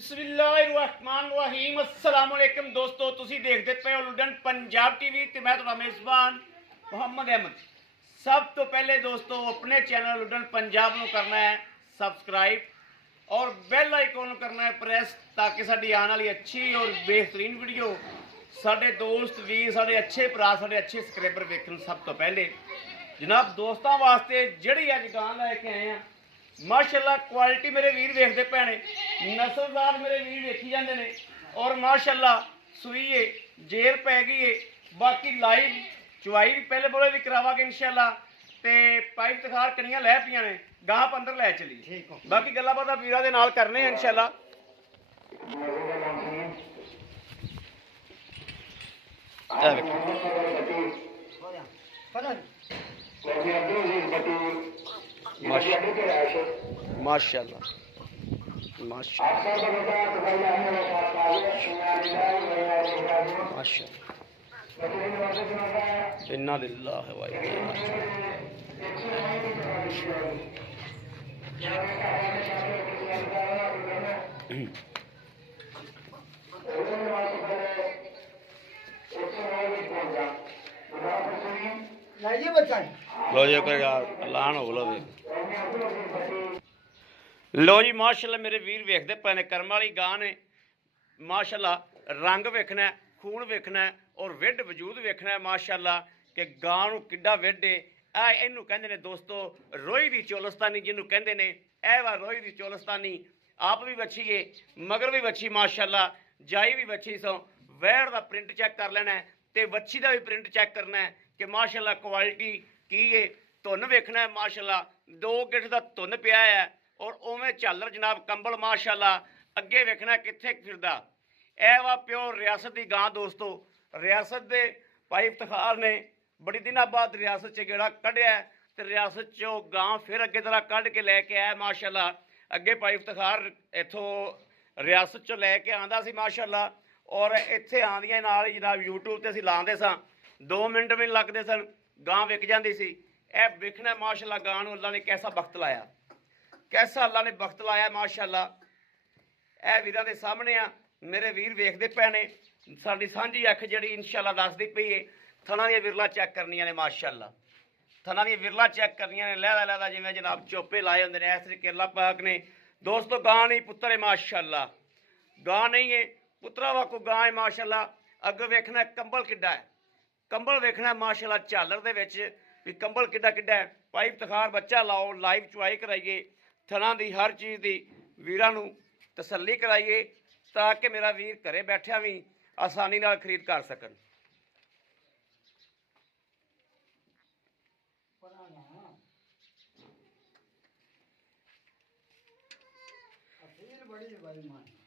बिस्मिल्लाहिर्रहमानिर्रहीम अस्सलाम वालेकुम दोस्तों ਤੁਸੀਂ ਦੇਖਦੇ ਪਏ ਹੋ ਲੁਡਨ ਪੰਜਾਬ ਟੀਵੀ ਤੇ ਮੈਂ ਤੁਹਾਡਾ ਮੇਜ਼ਬਾਨ ਮੁਹੰਮਦ ਅਹਿਮਦ। सब तो पहले दोस्तों अपने चैनल लुडन पंजाब ਨੂੰ करना है सब्सक्राइब और बेल आइकॉन करना है प्रेस ताकि साडी आने वाली अच्छी और बेहतरीन वीडियो साडे दोस्त वीर साडे अच्छे भरा साडे अच्छे सबसक्राइबर देखण। सब तो पहले जनाब दोस्तों वास्ते जिहड़ी अज गां लैके आए हैं माशाअल्लाह क्वालिटी मेरे वीर देखते पे ने, नस्लदार मेरे वीर देखी जाते हैं और माशाअल्लाह सूई है जेर पै गई है। बाकी लाइव चुवाई भी पहले बोले भी करावांगे इंशाअल्लाह ते पाइप तखार कनियां लै पियां ने गां अंदर लै चली। बाकी गल्लां बातां वीरां दे नाल करने हैं इंशाअल्लाह। माशाअल्लाह माशाअल्लाह इन्ना लिल्लाहि व इन्ना लो जी ऐलान हो लो लो जी माशाअल्लाह मेरे वीर वेखते पे ने कर्म वाली गां ने माशाअल्लाह रंग वेखना है, खून वेखना है और विड वजूद वेखना है माशाअल्लाह कि गां नूं किड्डा विड है। इनू कहंदे ने दोस्तों रोही दी चोलस्तानी जिन्हों कहंदे ने ए वा रोही दी चोलस्तानी। आप भी बच्ची है मगर भी बच्ची माशाअल्लाह जाई भी बच्ची सो वैड़ का प्रिंट चैक कर लेना है तो बच्ची का भी प्रिंट चैक करना है कि माशाअल्लाह क्वालिटी की है। धुन वेखना है माशाअल्लाह 2 गिठ का धुन पिया है और उवें झालर जनाब कंबल माशाअल्लाह अगे वेखना कित्थे फिरदा। ए वा प्योर रियासत की गां दोस्तों। रियासत के भाई इफ्तिखार ने बड़ी दिनों बाद रियासत च गेड़ा कढ़िया तो रियासत चो गां फिर अगे तरह कढ़ के लैके आया माशाअल्लाह। अगे भाई इफ्तिखार इथों रियासत चो लैके आंदा सी माशाअल्लाह और इत्थे आंदियां नाल ही जनाब यूट्यूब ते असीं लांदे सां 2 मिनट भी नहीं लगदे सन गां विक जांदी सी। ए वेखना माशाअल्लाह गां नूं अल्लाह ने कैसा वक्त लाया, कैसा अल्लाह ने वक्त लाया माशाअल्लाह। ए वीरां दे सामने आ मेरे वीर वेखते पे ने साडी सांझी अख जिहड़ी इंशाअल्लाह दसदी पई है। थना दी विरला चैक करनियां ने माशाअल्लाह, थना दी विरला चैक करनियां ने लैदा लैदा जिवें जनाब चोपे लाए हुंदे ने इस तरीके अल्लाह पाक ने दोस्तों गां नहीं पुत्तर है माशाअल्लाह। गां नहीं है पुत्रा वाकू गां है माशाअल्लाह। अगे वेखना कंबल किड्डा है, कंबल वेखना माशाअल्लाह झालर दे विच भी कंबल किड्डा किड्डा है। भाई इफ्तिखार बच्चा लाओ लाइव चुआई कराइए थना दी हर चीज़ की वीरां नूं तसल्ली कराइए ताकि मेरा वीर घरे बैठिया भी आसानी नाल खरीद कर सकन।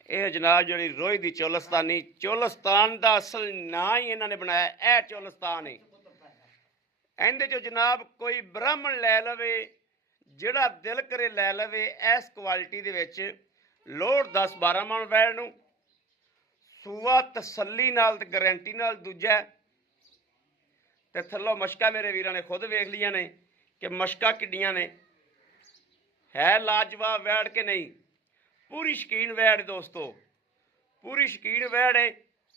यह जनाब जी रोही दी चोलस्तानी, चोलस्तान का असल ना ही इन्होंने बनाया ए चोलस्तान है। इहदे चो जनाब कोई ब्राह्मण लै लवे जिहड़ा दिल करे लै लवे। इस क्वालिटी दे विच लोड 10-12 मन वैड़ नूं सूआ तसल्ली नाल ते गारंटी नाल। दूजा ते थल्लों मशका मेरे वीरां ने खुद वेख लिया ने कि मशका किड्डियां ने, है लाजवाब वैड़ के नहीं। पूरी शकीन वैड़ दोस्तों, पूरी शकीन वैड़ है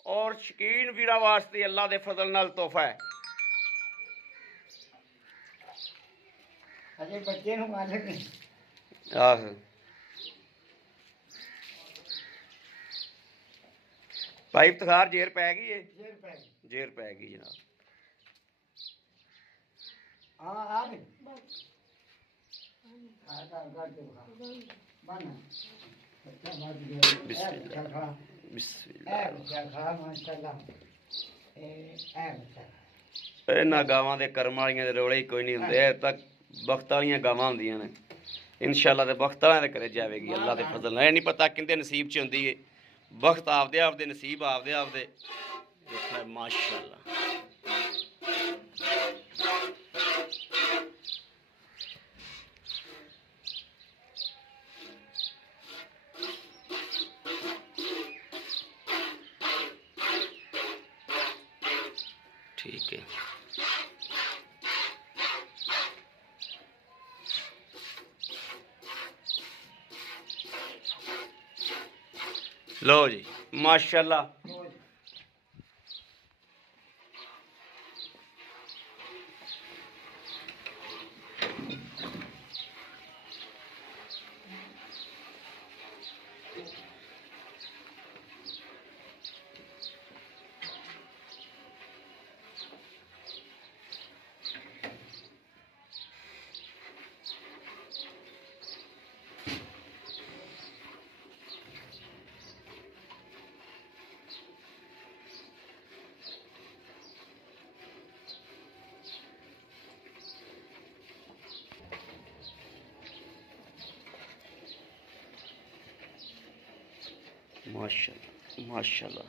और शकीन वीरां वास्ते अल्लाह दे फजल नाल तोहफा है। आह भाई इफ्तिखार जेर पै गई है, जेर पै गई जनाब। इन्हां गावां दे कर्म वालियां दे रोले ही कोई नहीं हुंदे। तक वक्त वालियां गावां हुंदियां ने इंशाअल्लाह ते वक्त वालियां दे घरे जावेगी अल्लाह दे फजल नाल। नहीं पता किंदे नसीब च हुंदी है वक्त आपदे आपदे नसीब आपदे आपदे माशाअल्लाह। ठीक है लो जी माशाल्लाह। माशाल्लाह माशाल्लाह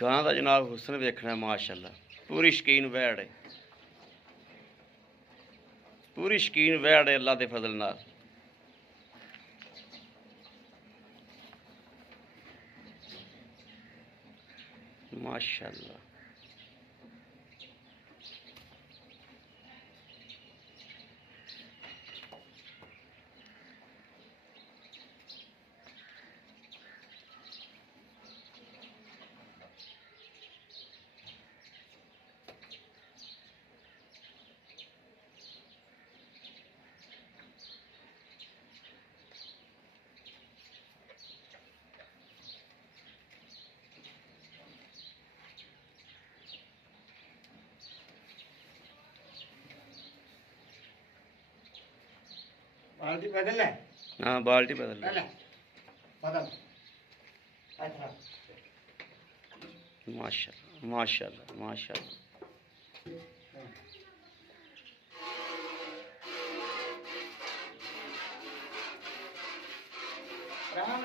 गां का जनाब हुसन वेखना माशाल्लाह। पूरी शकीन वैड़ है, पूरी शकीन वैड़ है अल्लाह के फजल नाल। माशाल्लाह बाल्टी बदल है। हाँ बाल्टी बदल बदल बदल। अच्छा माशाल्लाह माशाल्लाह माशाल्लाह। प्राण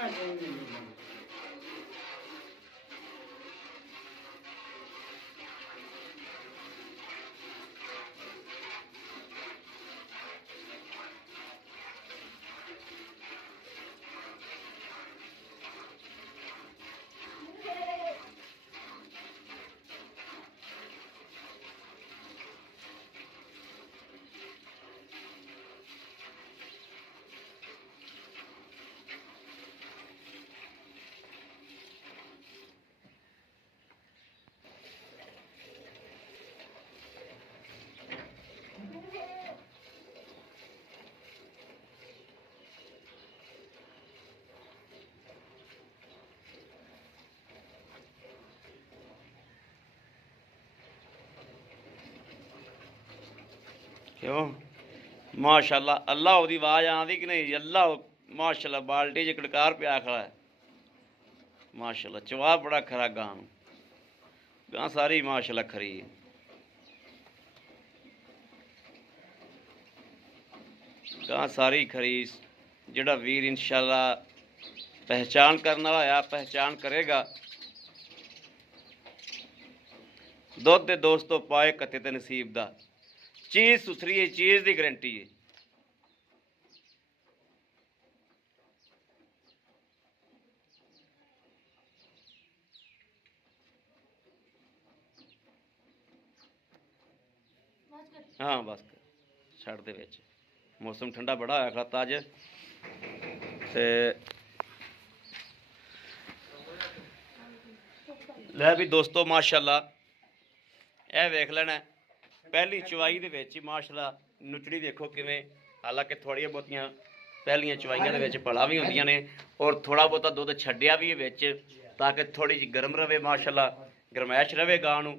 क्यों माशाल्लाह अल्लाह ओदी आवाज़ आती कि नहीं अल्लाह माशाल्लाह बाल्टी च कड़कार पिया खड़ा है माशाल्लाह। चवा बड़ा खरा गां गां सारी माशाल्लाह खरी है। गां सारी खरी जेड़ा वीर इंशाल्लाह पहचान करने वाला आ पहचान करेगा। दुध दे दोस्तों पाए कते ते नसीब दा चीज़ सुथरी है, चीज़ की गारंटी है। हाँ बस छड़ दे विच मौसम ठंडा बड़ा होया खड़ा अज ते लै भी दोस्तों माशाल्लाह यह वेख लेना पहली चवाई दे विच ही माशाल्लाह नुचड़ी देखो किवें। हालांकि थोड़ियां बहुतियां पहलियां चवाइयां दे विच पला भी होंदियां ने और थोड़ा बहुता दुध छड्डिया भी विच ताकि थोड़ी जी गर्म रहे माशाल्लाह गरमैश रहे गां नूं।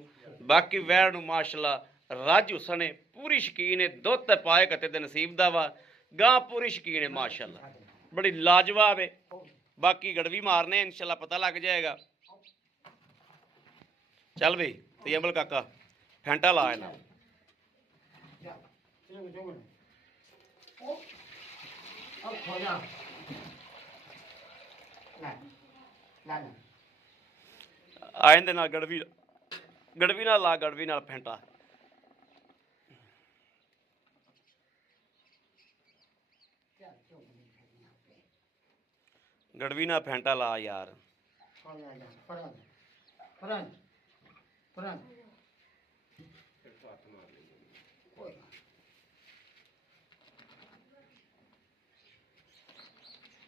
बाकी वैड़ नूं माशाल्लाह रज हुसन है, पूरी शकीन है, दुध ते पाए कते ते नसीब दा वा। गां पूरी शकीन है माशाल्लाह बड़ी लाजवाब है। बाकी गड़वी मारने इंशाल्लाह पता लग जाएगा। चल भाई तयम्बल काका फैंटा ला ना आयन दे नाल गड़वी गड़वी नाल ला गड़वी नाल फैंटा गड़वी नाल फैंटा ला यार।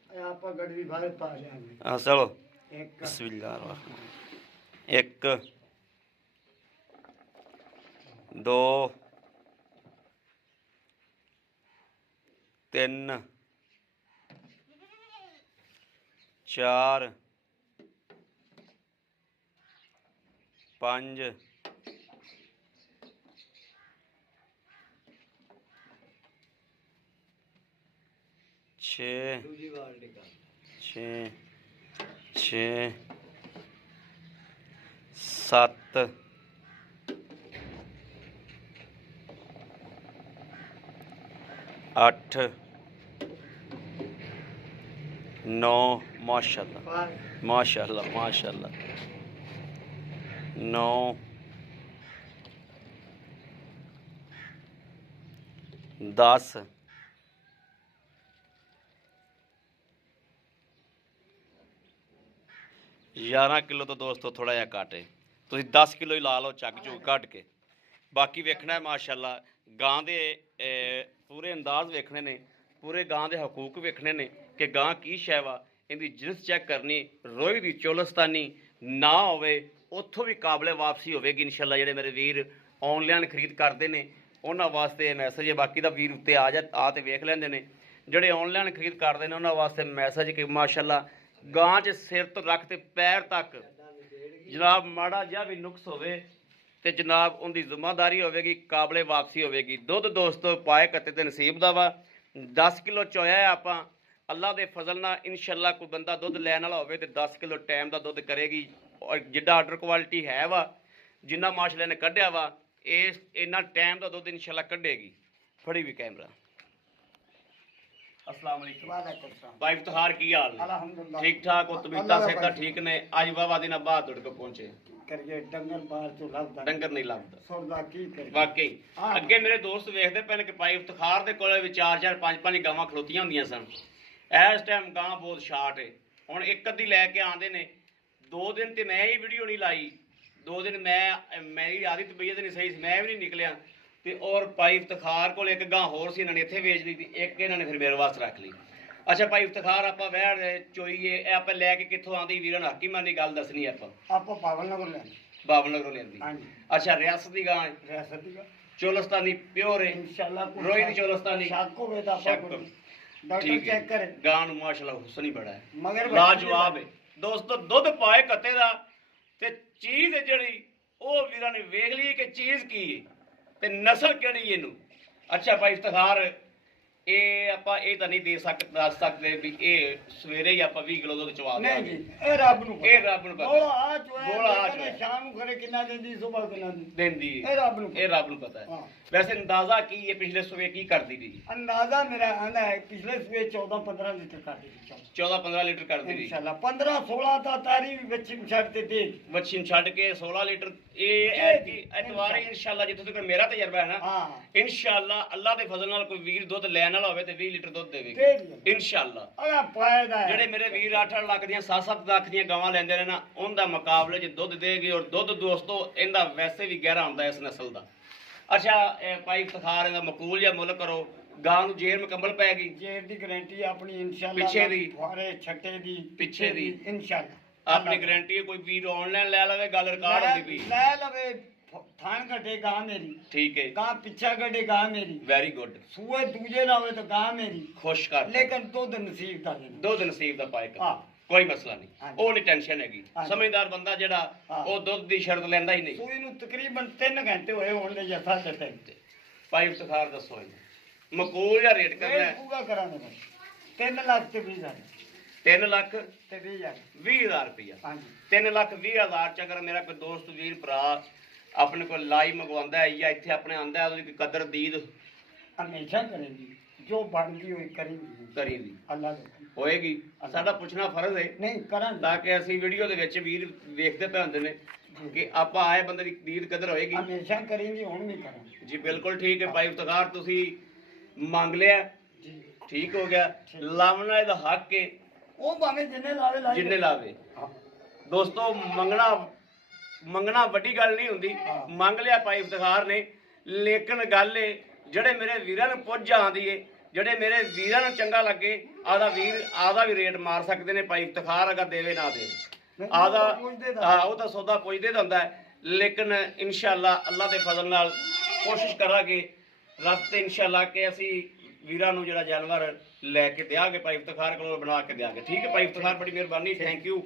ਆਪਾਂ ਗੱਡੀ ਬਾਹਰ ਪਾ ਲਿਆਂਗੇ ਹਾਂ ਚਲੋ ਇੱਕ ਬਿਸਮਿਲ੍ਲਾਹ ਇੱਕ 2 3 4 5 6 ਦੂਜੀ ਬਾਲਟੀ ਕਰ 6 6 7 8 9 माशाल्लाह ਬਾਹਰ माशाल्लाह माशाल्लाह 9 10 11 ਕਿਲੋ ਤੋਂ ਦੋਸਤੋ ਥੋੜਾ ਜਿਹਾ ਘੱਟ ਹੈ ਤੁਸੀਂ 10 ਕਿਲੋ ਹੀ ਲਾ ਲਓ ਚੱਕ ਚੂਕ ਕੱਢ ਕੇ ਬਾਕੀ ਵੇਖਣਾ ਹੈ ਮਾਸ਼ਾਅੱਲਾ ਗਾਂ ਦੇ ਪੂਰੇ ਅੰਦਾਜ਼ ਵੇਖਣੇ ਨੇ ਪੂਰੇ ਗਾਂ ਦੇ ਹਕੂਕ ਵੇਖਣੇ ਨੇ ਕਿ ਗਾਂ ਕੀ ਸ਼ੈ ਵਾ ਇਹਦੀ ਜਿਨਸ ਚੈੱਕ ਕਰਨੀ ਰੋਈ ਦੀ ਚੋਲਸਤਾਨੀ ਨਾ ਹੋਵੇ ਉੱਥੋਂ ਵੀ ਕਾਬਲੇ ਵਾਪਸੀ ਹੋਵੇਗੀ ਇਨਸ਼ਾਅੱਲਾ ਜਿਹੜੇ ਮੇਰੇ ਵੀਰ ਆਨਲਾਈਨ ਖਰੀਦ ਕਰਦੇ ਨੇ ਉਹਨਾਂ ਵਾਸਤੇ ਮੈਸੇਜ ਹੈ ਬਾਕੀ ਦਾ ਵੀਰ ਉੱਤੇ ਆ ਤੇ ਵੇਖ ਲੈਂਦੇ ਨੇ ਜਿਹੜੇ ਆਨਲਾਈਨ ਖਰੀਦ ਕਰਦੇ ਨੇ ਉਹਨਾਂ ਵਾਸਤੇ ਮੈਸੇਜ ਕਿ ਮਾਸ਼ਾਅੱਲਾ ਗਾਂ 'ਚ ਸਿਰ ਤੋਂ ਰੱਖ ਤੇ ਪੈਰ ਤੱਕ ਜਨਾਬ ਮਾੜਾ ਜਿਹਾ ਵੀ ਨੁਕਸ ਹੋਵੇ ਤੇ ਜਨਾਬ ਉਹਦੀ ਜ਼ਿੰਮੇਵਾਰੀ ਹੋਵੇਗੀ ਕਾਬਲੇ ਵਾਪਸੀ ਹੋਵੇਗੀ ਦੁੱਧ ਦੋਸਤੋ ਪਾਏ ਕੱਤੇ ਤੇ ਨਸੀਬ ਦਾ ਵਾ 10 ਕਿਲੋ ਚੋਇਆ ਹੈ ਆਪਾਂ ਅੱਲਾ ਦੇ ਫਜ਼ਲ ਨਾਲ ਇਨਸ਼ਾਅੱਲਾ ਕੋਈ ਬੰਦਾ ਦੁੱਧ ਲੈਣ ਵਾਲਾ ਹੋਵੇ ਤੇ 10 ਕਿਲੋ ਟਾਈਮ ਦਾ ਦੁੱਧ ਕਰੇਗੀ ਔਰ ਜਿੱਡਾ ਆਰਡਰ ਕੁਆਲਿਟੀ ਹੈ ਵਾ ਜਿੰਨਾ ਮਾਸ਼ਾਅੱਲਾ ਨੇ ਕੱਢਿਆ ਵਾ ਇਸ ਇੰਨਾ ਟਾਈਮ ਦਾ ਦੁੱਧ ਇਨਸ਼ਾਅੱਲਾ ਕੱਢੇਗੀ ਫੜੀ ਵੀ ਕੈਮਰਾ अस्सलाम वालेकुम ਵਾਲੇਕੁਮ ਸਲਾਮ भाई इफ्तिखार की हाल है ਅਲਹਮਦੁਲਿल्लाह ठीक ठाक हो तबीयत सेहत ठीक ने आज बाबा दिन बाद तुड़ को पहुंचे ਕਰੀਏ ਡੰਗਰ ਬਾਹਰ ਤੋਂ ਲੱਭਦਾ डंगर नहीं लगता ਸੁਰਦਾ ਕੀ ਕਰੀਏ वाकई हाँ। ਅੱਗੇ ਮੇਰੇ ਦੋਸਤ ਵੇਖਦੇ ਪੈਣ ਕਿ ਭਾਈ ਇਫਤਖਾਰ ਦੇ ਕੋਲੇ ਵੀ 4-4 5-5 ਗਾਵਾਂ ਖਲੋਤੀਆਂ ਹੁੰਦੀਆਂ ਸਨ ਇਸ ਟਾਈਮ ਗਾਂ ਬਹੁਤ ਸ਼ਾਰਟ ਹੈ ਹੁਣ ਇੱਕ ਅੱਧੀ ਲੈ ਕੇ ਆਉਂਦੇ ਨੇ 2 ਦਿਨ ਤੇ ਮੈਂ ਹੀ ਵੀਡੀਓ ਨਹੀਂ ਲਾਈ 2 ਦਿਨ ਮੇਰੀ ਆਦਤ ਤਬੀਅਤ ਨਹੀਂ ਸਹੀ ਸੀ ਮੈਂ ਵੀ ਨਹੀਂ ਨਿਕਲਿਆ ਤੇ ਔਰ ਭਾਈ ਇਫਤਖਾਰ ਕੋਲ ਇੱਕ ਗਾਂ ਹੋਰ ਸੀ ਇਹਨਾਂ ਨੇ ਇੱਥੇ ਵੇਚ ਲਈ ਤੇ ਇੱਕ ਇਹਨਾਂ ਨੇ ਫਿਰ ਮੇਰੇ ਵਾਸਤੇ ਰੱਖ ਲਈ ਅੱਛਾ ਭਾਈ ਇਫਤਖਾਰ ਆਪਾਂ ਵਹਿੜ ਚੋਈਏ ਇਹ ਆਪਾਂ ਲੈ ਕੇ ਕਿੱਥੋਂ ਆਂਦੀ ਵੀਰਾਂ ਨੂੰ ਹਕੀਮਾਨੀ ਗੱਲ ਦੱਸਣੀ ਆਪਾਂ ਆਪਾਂ ਪਾਵਲ ਨਗਰ ਲੈ ਬਾਬਲ ਨਗਰੋਂ ਲੈਂਦੀ ਹਾਂਜੀ ਅੱਛਾ ਰਿਆਸਤ ਦੀ ਗਾਂ ਹੈ, ਰਿਆਸਤ ਦੀ ਚੋਲਸਤਾਨੀ ਪਿਓਰ ਹੈ ਇਨਸ਼ਾਅੱਲਾ ਰੋਈ ਦੀ ਚੋਲਸਤਾਨੀ ਸ਼ੱਕ ਹੋਵੇ ਤਾਂ ਸ਼ੱਕ। ਆਪਾਂ ਡਾਕਟਰ ਠੀਕ ਹੈ ਚੈੱਕ ਕਰੇ ਗਾਂ ਨੂੰ ਮਾਸ਼ਾਅੱਲਾ ਹੁਸਨ ਹੀ ਬੜਾ ਹੈ ਮਗਰ ਲਾਜਵਾਬ ਹੈ ਦੋਸਤੋ ਦੁੱਧ ਪਾਏ ਕੱਤੇ ਦਾ ਤੇ ਚੀਜ਼ ਹੈ ਜਿਹੜੀ ਉਹ ਵੀਰਾਂ ਨੇ ਵੇਖ ਲਈ ਕਿ ਚੀਜ਼ ਕੀ ਹੈ ਤੇ ਨਸਲ ਕਿਹੜੀ ਇਹਨੂੰ ਅੱਛਾ ਭਾਈ ਇਫਤਖਾਰ ਇਹ ਆਪਾਂ ਇਹ ਤਾਂ ਨਹੀਂ ਦੱਸ ਸਕਦੇ ਵੀ ਇਹ ਸਵੇਰੇ ਹੀ ਆਪਾਂ 20 ਕਿਲੋ ਦੁੱਧ ਚਵਾ ਨਹੀਂ ਦਿਆਂਗੇ ਜੀ ਇਹ ਰੱਬ ਨੂੰ ਇਹ ਰੱਬ ਨੂੰ ਪਤਾ ਬੋਲਾ ਆ ਚੋਇਆ ਬੋਲਾ ਆ ਕਹਿੰਦੇ ਚੋਇਆ। ਸ਼ਾਮ ਨੂੰ ਘਰੇ ਕਿੰਨਾ ਦਿੰਦੀ ਸਵੇਰ ਕਿੰਨਾ ਦਿੰਦੀ ਦਿੰਦੀ ਇਹ ਰੱਬ ਨੂੰ ਇਹ ਰੱਬ ਨੂੰ ਪਤਾ ਹੈ ਹਾਂ ਵੈਸੇ ਅੰਦਾਜ਼ਾ ਕੀ ਹੈ ਪਿਛਲੇ ਸਵੇਰ ਕੀ ਕਰਦੀ ਸੀ ਅੰਦਾਜ਼ਾ ਮੇਰਾ ਆਂਦਾ ਹੈ ਪਿਛਲੇ ਸਵੇਰ 14-15 ਲੀਟਰ ਕੱਢੀ ਸੀ 14-15 ਲੀਟਰ ਕਰਦੀ ਸੀ ਇਨਸ਼ਾਅੱਲਾ 15-16 ਤਾਂ ਤਾਰੀ ਵੀ ਬੱਚੀ ਨੂੰ ਛੱਡ ਤੇ ਦੇ ਵੱਛੀ ਨੂੰ ਛੱਡ ਕੇ 16 ਲੀਟਰ ਇਹ ਐਤਕੀ ਐਤਵਾਰ ਇਨਸ਼ਾਅੱਲਾ ਜਿੱਥੇ ਤੱਕ ਮੇਰਾ ਤਜਰਬਾ ਹੈ ਨਾ ਹਾਂ ਇਨਸ਼ਾਅੱਲਾ ਅੱਲਾ ਦੇ ਫਜ਼ਲ ਨਾਲ ਕੋਈ ਵੀਰ ਦੁੱਧ ਲੈਣ ਵਾਲਾ ਹੋਵੇ ਤੇ 20 ਲੀਟਰ ਦੁੱਧ ਦੇ ਦੇਵੇਗੀ ਦਿਓ। ਇਨਸ਼ਾਅੱਲਾ ਅਗਾ ਫਾਇਦਾ ਹੈ ਜਿਹੜੇ ਮੇਰੇ ਵੀਰ 8-8 ਲੱਖ ਦੀਆਂ 7-7 ਲੱਖ ਦੀਆਂ ਗਾਵਾਂ ਲੈਂਦੇ ਨੇ ਨਾ ਉਹਦਾ ਮੁਕਾਬਲੇ 'ਚ ਦੁੱਧ ਦੇਗੀ ਔਰ ਦੁੱਧ ਦੋਸਤੋ ਇਹਦਾ ਵੈਸੇ ਵੀ ਗਹਿਰਾ ਹੁੰਦਾ ਇਸ ਨਸਲ ਦਾ ਅੱਛਾ ਇਹ ਭਾਈ ਇਫਤਖਾਰ ਇਹਦਾ ਮਕਬੂਲ ਜਾਂ ਮੁੱਲ ਕਰੋ ਗਾਂ ਨੂੰ ਜੇਰ ਮੁਕੰਮਲ ਪੈ ਗਈ ਜੇਰ ਦੀ ਗਾਰੰਟੀ ਆਪਣੀ ਇਨਸ਼ਾਅੱਲਾ ਪਿੱਛੇ ਦੀ। ਫੁਆਰੇ ਛੱਟੇ ਦੀ ਪਿੱਛੇ ਦੀ। ਇਨਸ਼ਾਅੱਲਾ ਆਪਣੀ ਗਾਰੰਟੀ ਹੈ ਕੋਈ ਵੀਰ ਆਨਲਾਈਨ ਲੈ ਲਵੇ ਗੱਲ ਰਿਕਾਰਡ ਹੁੰਦੀ ਪਈ ਲੈ ਲਵੇ ਥਾਣ ਘਟੇ ਗਾਂ ਮੇਰੀ ਠੀਕ ਹੈ ਗਾਂ ਪਿੱਛਾ ਘਟੇ ਗਾਂ ਮੇਰੀ ਵੈਰੀ ਗੁੱਡ ਸੂਏ ਦੂਜੇ ਨਾ ਹੋਵੇ ਤਾਂ ਗਾਂ ਮੇਰੀ ਖੁਸ਼ ਕਰ ਲੇਕਿਨ ਦੁੱਧ ਨਸੀਬ ਦਾ ਦੇਣਾ ਦੁੱਧ ਨਸੀਬ ਦਾ ਪਾਏਗਾ ਹਾਂ ਕੋਈ ਮਸਲਾ ਨਹੀਂ ਹਾਂਜੀ। ਉਹ ਨਹੀਂ ਟੈਨਸ਼ਨ ਹੈਗੀ ਹਾਂਜੀ। ਸਮਝਦਾਰ ਬੰਦਾ ਜਿਹੜਾ ਹਾਂ। ਉਹ ਦੁੱਧ ਦੀ ਸ਼ਰਤ ਲੈਂਦਾ ਹੀ ਨਹੀਂ ਸੂਈ ਨੂੰ ਤਕਰੀਬਨ 3 ਘੰਟੇ ਹੋਏ ਹੋਣ ਦੇ ਜਾਂ 3:30 ਭਾਈ ਇਫਤਖਾਰ ਦੱਸੋ ਇਹਨੂੰ ਮਕਬੂਲ ਜਾਂ ਰੇਟ ਕਰਨਾ ਇਹ ਹੈ ਪੂਰਾ ਕਰਾਂਗੇ ਬਸ 3 ਲੱਖ ਤੇ 20 ਹਜ਼ਾਰ 3 ਲੱਖ ਤੇ 20 ਹਜ਼ਾਰ 20,000 ਰੁਪਇਆ ਹਾਂਜੀ 3 ਲੱਖ 20,000 ਚ ਅਗਰ ਮੇਰਾ ਕੋਈ ਦੋਸਤ ਵੀਰ ਭਰਾ ਆਪਣੇ ਕੋਲ ਲਾਈ ਮੰਗਵਾਉਂਦਾ ਹੈ ਜਾਂ ਇੱਥੇ ਆਪਣੇ ਆਂਦਾ ਹੈ ਉਹਦੀ ਕੋਈ ਕਦਰ ਦੀਦ ਹਮੇਸ਼ਾ ਕਰੇਗੀ ਜੋ ਬਣਦੀ ਹੋਈ ਕरेंगी ਕਰੀ ਦੀ ਅੱਲਾ ਦੇ ਹੋਏਗੀ ਸਾਡਾ ਪੁੱਛਣਾ ਫਰਜ਼ ਹੈ ਨਹੀਂ ਕਰਾਂਗੇ ਤਾਂ ਕਿ ਅਸੀਂ ਵੀਡੀਓ ਦੇ ਵਿੱਚ ਵੀਰ ਵੇਖਦੇ ਪਏ ਹੁੰਦੇ ਨੇ ਕਿ ਆਪਾਂ ਆਏ ਬੰਦੇ ਦੀ ਦੀਦ ਕਦਰ ਹੋਏਗੀ ਹਮੇਸ਼ਾ ਕरेंगे ਹੁਣ ਵੀ ਕਰਾਂਗੇ ਜੀ ਬਿਲਕੁਲ ਠੀਕ ਹੈ ਭਾਈ ਇਫਤਖਾਰ ਤੁਸੀਂ ਮੰਗ ਲਿਆ ਜੀ ਠੀਕ ਹੋ ਗਿਆ ਲਾਵਣਾ ਇਹਦਾ ਹੱਕ ਹੈ ਉਹ ਭਾਵੇਂ ਜਿੰਨੇ ਲਾਵੇ ਲਾਵੇ ਜਿੰਨੇ ਲਾਵੇ ਹਾਂ। ਦੋਸਤੋ ਮੰਗਣਾ ਵੱਡੀ ਗੱਲ ਨਹੀਂ ਹੁੰਦੀ ਮੰਗ ਲਿਆ ਭਾਈ ਇਫਤਖਾਰ ਨੇ ਲੇਕਿਨ ਗੱਲ ਏ ਜਿਹੜੇ ਮੇਰੇ ਵੀਰਾਂ ਨੂੰ ਪੁੱਜ ਆਂਦੀ ਏ ਜਿਹੜੇ ਮੇਰੇ ਵੀਰਾਂ ਨੂੰ ਚੰਗਾ ਲੱਗੇ ਆਦਾ ਵੀ ਰੇਟ ਮਾਰ ਸਕਦੇ ਨੇ ਭਾਈ ਇਫਤਖਾਰ ਅਗਰ ਦੇਵੇ ਨਾ ਦੇਵੇ ਆਦਾ ਉਹ ਤਾਂ ਸੌਦਾ ਪੁੱਛਦੇ ਤਾਂ ਹੁੰਦਾ ਹੈ, ਲੇਕਿਨ ਇਨਸ਼ਾਅੱਲਾ ਅੱਲਾ ਦੇ ਫਜ਼ਲ ਨਾਲ ਕੋਸ਼ਿਸ਼ ਕਰਾਂਗੇ ਰੱਬ ਤੇ ਇਨਸ਼ਾਅੱਲਾ ਕਿ ਅਸੀਂ ਵੀਰਾਂ ਨੂੰ ਜਿਹੜਾ ਜਾਨਵਰ ਲੈ ਕੇ ਦਿਆਂਗੇ ਭਾਈ ਇਫਤਖਾਰ ਕੋਲੋਂ ਬਣਾ ਕੇ ਦਿਆਂਗੇ। ਠੀਕ ਹੈ ਭਾਈ ਇਫਤਖਾਰ, ਬੜੀ ਮਿਹਰਬਾਨੀ, ਥੈਂਕ ਯੂ।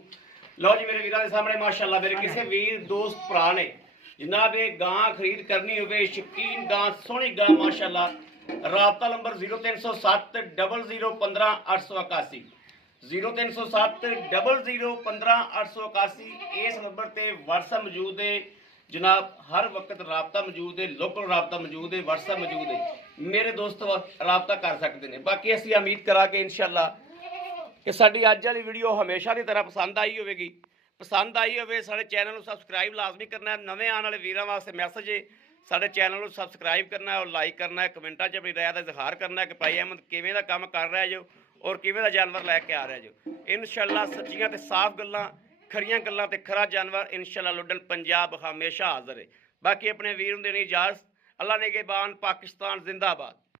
ਲਓ ਜੀ ਮੇਰੇ ਵੀਰਾਂ ਦੇ ਸਾਹਮਣੇ ਮਾਸ਼ਾਅੱਲਾ ਮੇਰੇ ਕਿਸੇ ਵੀਰ ਦੋਸਤ ਭਰਾ ਨੇ ਜਨਾਬ ਇਹ ਗਾਂ ਖਰੀਦ ਕਰਨੀ ਹੋਵੇ, ਸ਼ੌਕੀਨ ਗਾਂ, ਸੋਹਣੀ ਗਾਂ ਮਾਸ਼ਾਅੱਲਾ, ਰਾਬਤਾ ਨੰਬਰ 0307 00 15 881 0307 00 15 881। ਇਸ ਨੰਬਰ ਤੇ WhatsApp ਮੌਜੂਦ ਹੈ ਜਨਾਬ, ਹਰ ਵਕਤ ਰਾਬਤਾ ਮੌਜੂਦ ਹੈ, ਲੋਕਲ ਰਾਬਤਾ ਮੌਜੂਦ ਹੈ, WhatsApp ਮੌਜੂਦ ਹੈ, ਮੇਰੇ ਦੋਸਤ ਰਾਬਤਾ ਕਰ ਸਕਦੇ ਨੇ। ਬਾਕੀ ਅਸੀਂ ਉਮੀਦ ਕਰਾਂਗੇ ਇਨਸ਼ਾਅੱਲਾ ਕਿ ਸਾਡੀ ਅੱਜ ਵਾਲੀ ਵੀਡੀਓ ਹਮੇਸ਼ਾ ਦੀ ਤਰ੍ਹਾਂ ਪਸੰਦ ਆਈ ਹੋਵੇਗੀ। ਪਸੰਦ ਆਈ ਹੋਵੇ ਸਾਡੇ ਚੈਨਲ ਨੂੰ ਸਬਸਕ੍ਰਾਈਬ ਲਾਜ਼ਮੀ ਕਰਨਾ ਹੈ। ਨਵੇਂ ਆਉਣ ਵਾਲੇ ਵੀਰਾਂ ਵਾਸਤੇ ਮੈਸੇਜ ਹੈ, ਸਾਡੇ ਚੈਨਲ ਨੂੰ ਸਬਸਕ੍ਰਾਈਬ ਕਰਨਾ ਹੈ ਔਰ ਲਾਈਕ ਕਰਨਾ ਹੈ, ਕਮੈਂਟਾਂ 'ਚ ਆਪਣੀ ਰਾਏ ਦਾ ਇਜ਼ਹਾਰ ਕਰਨਾ ਹੈ ਕਿ ਭਾਈ ਅਹਿਮਦ ਕਿਵੇਂ ਦਾ ਕੰਮ ਕਰ ਰਿਹਾ ਜੋ ਔਰ ਕਿਵੇਂ ਦਾ ਜਾਨਵਰ ਲੈ ਕੇ ਆ ਰਿਹਾ ਜੋ। ਇਨਸ਼ਾਅੱਲਾ ਸੱਚੀਆਂ ਤੇ ਸਾਫ਼ ਗੱਲਾਂ, ਖਰੀਆਂ ਗੱਲਾਂ ਤੇ ਖਰਾ ਜਾਨਵਰ ਇਨਸ਼ਾਅੱਲਾ ਲੁੱਡਨ ਪੰਜਾਬ ਹਮੇਸ਼ਾ ਹਾਜ਼ਰ ਹੈ। ਬਾਕੀ ਆਪਣੇ ਵੀਰ ਨੂੰ ਦੇਣੀ ਇਜਾਜ਼ਤ। ਅੱਲਾ ਨਿਗਹਿਬਾਨ, ਪਾਕਿਸਤਾਨ ਜ਼ਿੰਦਾਬਾਦ।